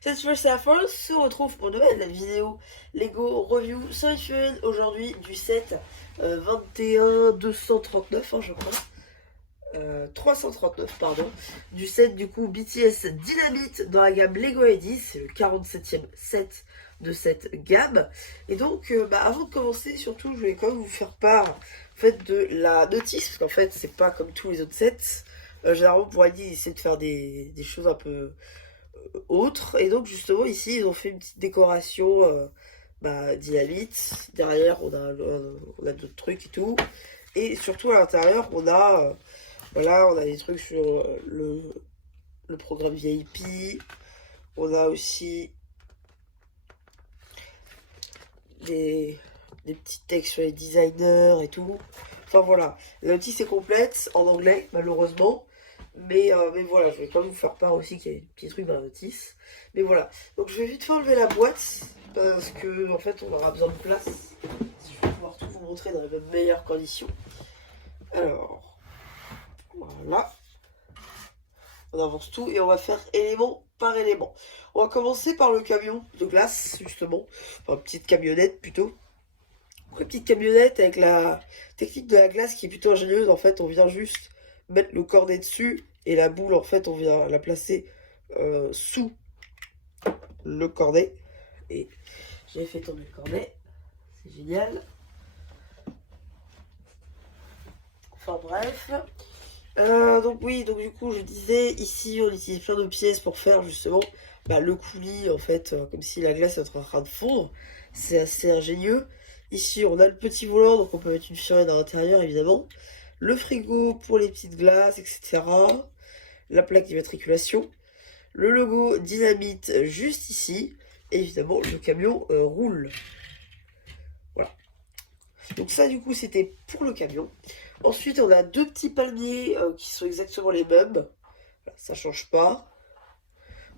Cette fois, c'est la fin. On se retrouve pour de nouvelle vidéo Lego Review sur iPhone. Aujourd'hui, du set 21 239, je crois. 339, pardon. Du set, du coup, BTS Dynamite dans la gamme Lego ID. C'est le 47e set de cette gamme. Et donc, avant de commencer, surtout, je voulais quand même vous faire part en fait, de la notice. Parce qu'en fait, c'est pas comme tous les autres sets. Généralement, pour ID, ils essaient de faire des choses un peu autre. Et donc justement ici ils ont fait une petite décoration dynamite. Derrière on a d'autres trucs et tout. Et surtout à l'intérieur on a voilà, on a des trucs sur le programme VIP. On a aussi des petits textes sur les designers et tout. Enfin voilà, la notice est complète en anglais malheureusement. Mais voilà, je vais quand même vous faire part aussi qu'il y a des petits trucs dans la notice. Mais voilà, donc je vais vite fait enlever la boîte parce que en fait on aura besoin de place. Si je vais pouvoir tout vous montrer dans les meilleures conditions. Alors, voilà. On avance tout et on va faire élément par élément. On va commencer par le camion de glace, justement. Enfin, petite camionnette plutôt. Une petite camionnette avec la technique de la glace qui est plutôt ingénieuse. En fait, on vient juste mettre le cornet dessus et la boule, en fait, on vient la placer sous le cornet. Et j'ai fait tomber le cornet. C'est génial. Enfin bref. Donc oui, donc du coup je disais, ici on utilise plein de pièces pour faire justement le coulis en fait, comme si la glace est en train de fondre. C'est assez ingénieux. Ici on a le petit volant, donc on peut mettre une sirène à l'intérieur évidemment. Le frigo pour les petites glaces, etc. La plaque d'immatriculation. Le logo Dynamite juste ici. Et évidemment le camion roule. Voilà. Donc ça du coup c'était pour le camion. Ensuite on a deux petits palmiers qui sont exactement les mêmes. Voilà, ça change pas.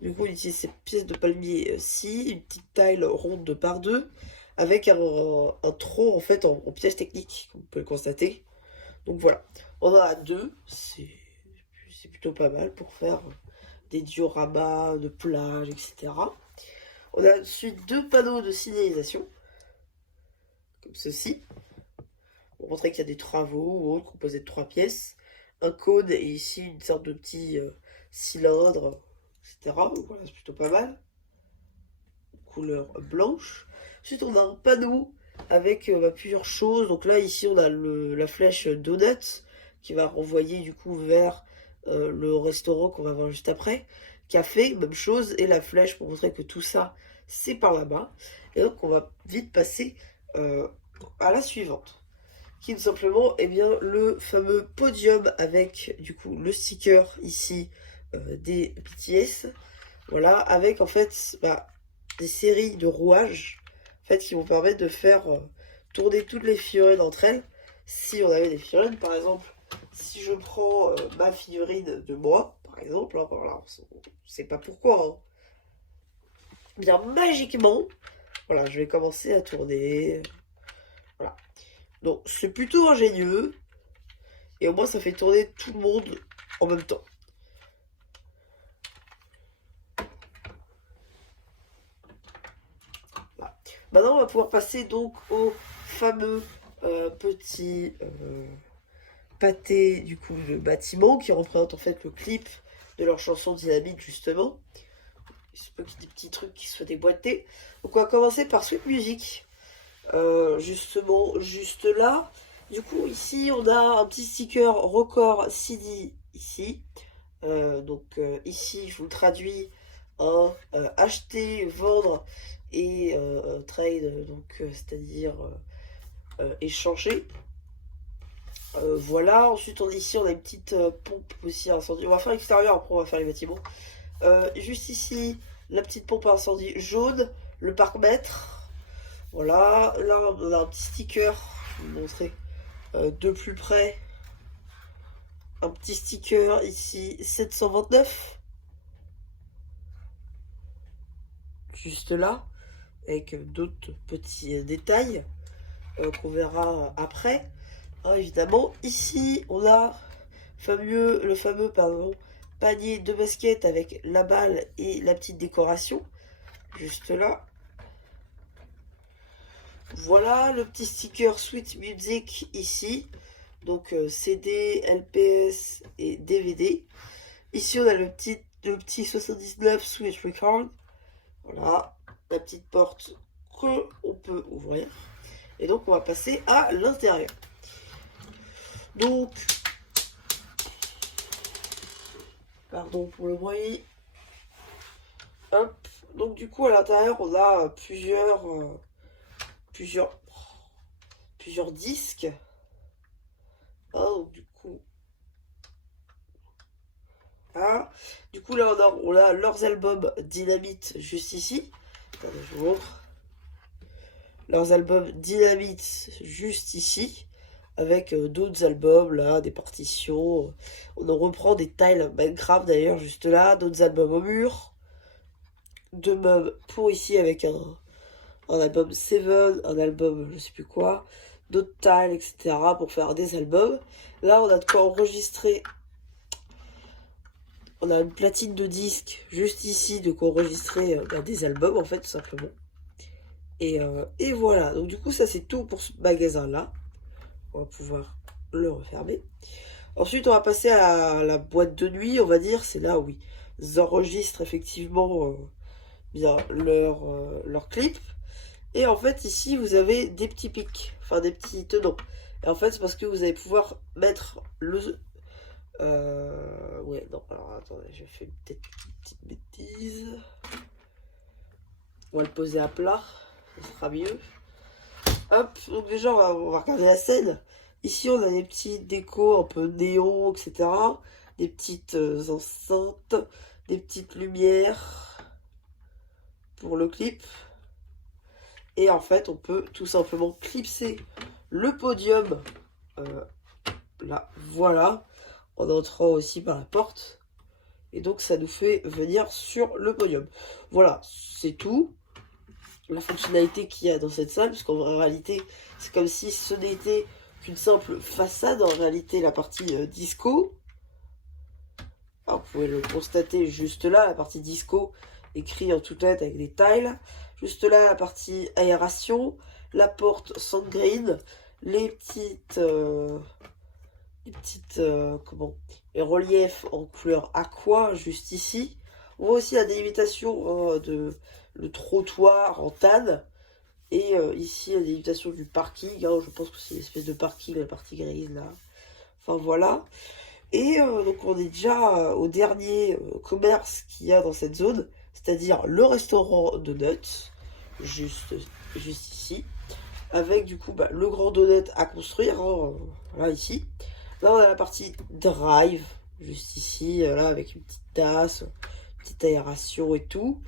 Du coup on utilise ces pièces de palmier-ci, une petite taille ronde de par deux, avec un tronc en fait en pièces techniques, comme vous pouvez le constater. Donc voilà, on en a deux, c'est plutôt pas mal pour faire des dioramas de plage, etc. On a ensuite deux panneaux de signalisation, comme ceci, pour montrer qu'il y a des travaux ou autre, composés de trois pièces. Un cône et ici une sorte de petit cylindre, etc. Donc voilà, c'est plutôt pas mal. Couleur blanche. Ensuite, on a un panneau avec plusieurs choses. Donc là, ici, on a la flèche donut qui va renvoyer du coup vers le restaurant qu'on va voir juste après. Café, même chose. Et la flèche pour montrer que tout ça, c'est par là-bas. Et donc, on va vite passer à la suivante. Qui est tout simplement bien, le fameux podium avec du coup le sticker ici des BTS. Voilà, avec en fait des séries de rouages en fait, qui vont permettre de faire tourner toutes les figurines entre elles. Si on avait des figurines, par exemple, si je prends ma figurine de moi, par exemple, hein, voilà, on sait pas pourquoi, hein, bien magiquement, voilà, je vais commencer à tourner. Voilà. Donc c'est plutôt ingénieux. Et au moins ça fait tourner tout le monde en même temps. Voilà. Maintenant on va pouvoir passer donc au fameux petit pâté du coup de bâtiment qui représente en fait le clip de leur chanson Dynamite justement. Il se peut qu'il y ait des petits trucs qui soient déboîtés. Donc on va commencer par Sweet Music. Justement juste là. Du coup ici on a un petit sticker record CD ici. Ici je vous traduis en acheter, vendre et trade, donc c'est-à-dire échanger. Voilà, ensuite ici on a une petite pompe aussi à incendie. On va faire l'extérieur, après on va faire les bâtiments. Juste ici, la petite pompe à incendie jaune, le parc-mètre. Voilà, là on a un petit sticker, je vais vous montrer de plus près. Un petit sticker ici, 729. Juste là, avec d'autres petits détails qu'on verra après. Évidemment, ici on a le fameux panier de basket avec la balle et la petite décoration, juste là. Voilà le petit sticker Sweet Music ici. Donc CD, LPS et DVD. Ici on a le petit 79 Sweet Record. Voilà, la petite porte que on peut ouvrir. Et donc on va passer à l'intérieur. Donc, pardon pour le bruit. Hop. Donc du coup à l'intérieur on a plusieurs disques. Ah, donc du coup. Ah. Du coup là on a leurs albums Dynamite juste ici. Attendez, je vous montre. Leurs albums Dynamite juste ici. Avec d'autres albums là, des partitions. On en reprend des tiles Minecraft d'ailleurs juste là. D'autres albums au mur. Deux meubles pour ici avec un album Seven, un album je sais plus quoi, d'autres tiles, etc. pour faire des albums. Là, on a de quoi enregistrer. On a une platine de disques juste ici, de quoi enregistrer des albums, en fait, tout simplement. Et voilà. Donc, du coup, ça, c'est tout pour ce magasin-là. On va pouvoir le refermer. Ensuite, on va passer à la boîte de nuit, on va dire. C'est là où ils enregistrent effectivement bien leur clip. Et en fait, ici, vous avez des petits pics, enfin des petits tenons. Et en fait, c'est parce que vous allez pouvoir mettre le... ouais, non, alors attendez, j'ai fait peut-être une petite bêtise. On va le poser à plat, ça sera mieux. Hop, donc déjà, on va regarder la scène. Ici, on a des petits décos un peu néon, etc. Des petites enceintes, des petites lumières pour le clip. Et en fait, on peut tout simplement clipser le podium. Là, voilà. En entrant aussi par la porte. Et donc, ça nous fait venir sur le podium. Voilà, c'est tout. La fonctionnalité qu'il y a dans cette salle. Puisqu'en réalité, c'est comme si ce n'était qu'une simple façade. En réalité, la partie disco. Alors, vous pouvez le constater juste là. La partie disco écrit en toute lettres avec des tiles. Juste là, la partie aération, la porte Sandgreen, les reliefs en couleur aqua, juste ici. On voit aussi la délimitation de le trottoir en tan. Et ici, la délimitation du parking. Je pense que c'est une espèce de parking, la partie grise, là. Enfin, voilà. Et donc, on est déjà au dernier commerce qu'il y a dans cette zone. C'est-à-dire le restaurant Donuts, juste ici, avec du coup le grand donut à construire, là ici. Là on a la partie drive, juste ici, là avec une petite tasse, petite aération et tout.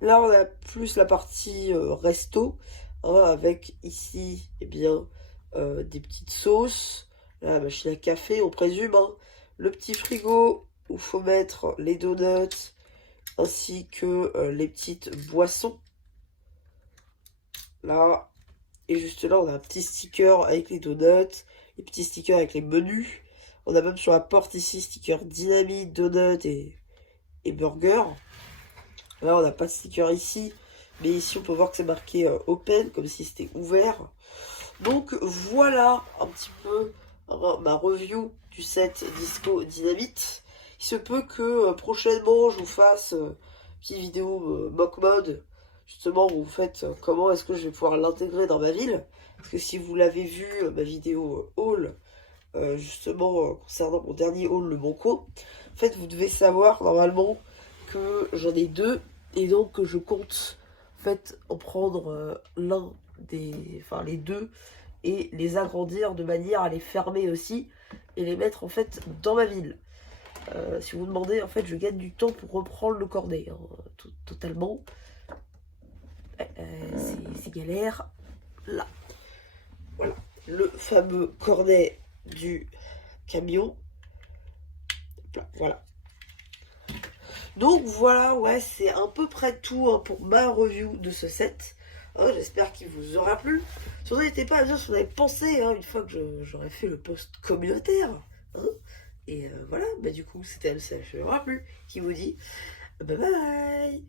Là on a plus la partie resto, avec ici, eh bien, des petites sauces, là, la machine à café, on présume, le petit frigo où il faut mettre les donuts, ainsi que les petites boissons. Là. Et juste là, on a un petit sticker avec les donuts. Les petits stickers avec les menus. On a même sur la porte ici, sticker dynamite, donuts et burger. Là, on n'a pas de sticker ici. Mais ici, on peut voir que c'est marqué open, comme si c'était ouvert. Donc, voilà un petit peu ma review du set Disco Dynamite. Il se peut que prochainement je vous fasse une petite vidéo mock mode, justement où vous faites comment est-ce que je vais pouvoir l'intégrer dans ma ville. Parce que si vous l'avez vu, ma vidéo haul, justement concernant mon dernier haul, le Monco, en fait vous devez savoir normalement que j'en ai deux et donc que je compte en fait en prendre les deux et les agrandir de manière à les fermer aussi et les mettre en fait dans ma ville. Si vous demandez, en fait, je gagne du temps pour reprendre le cornet, totalement. C'est galère. Là. Voilà. Le fameux cornet du camion. Là, voilà. Donc voilà, ouais, c'est à peu près tout pour ma review de ce set. J'espère qu'il vous aura plu. Surtout, n'hésitez pas à dire ce que vous avez pensé une fois que j'aurai fait le post communautaire. Et voilà, bah du coup, c'était LCH, je ne plus, qui vous dit bye bye.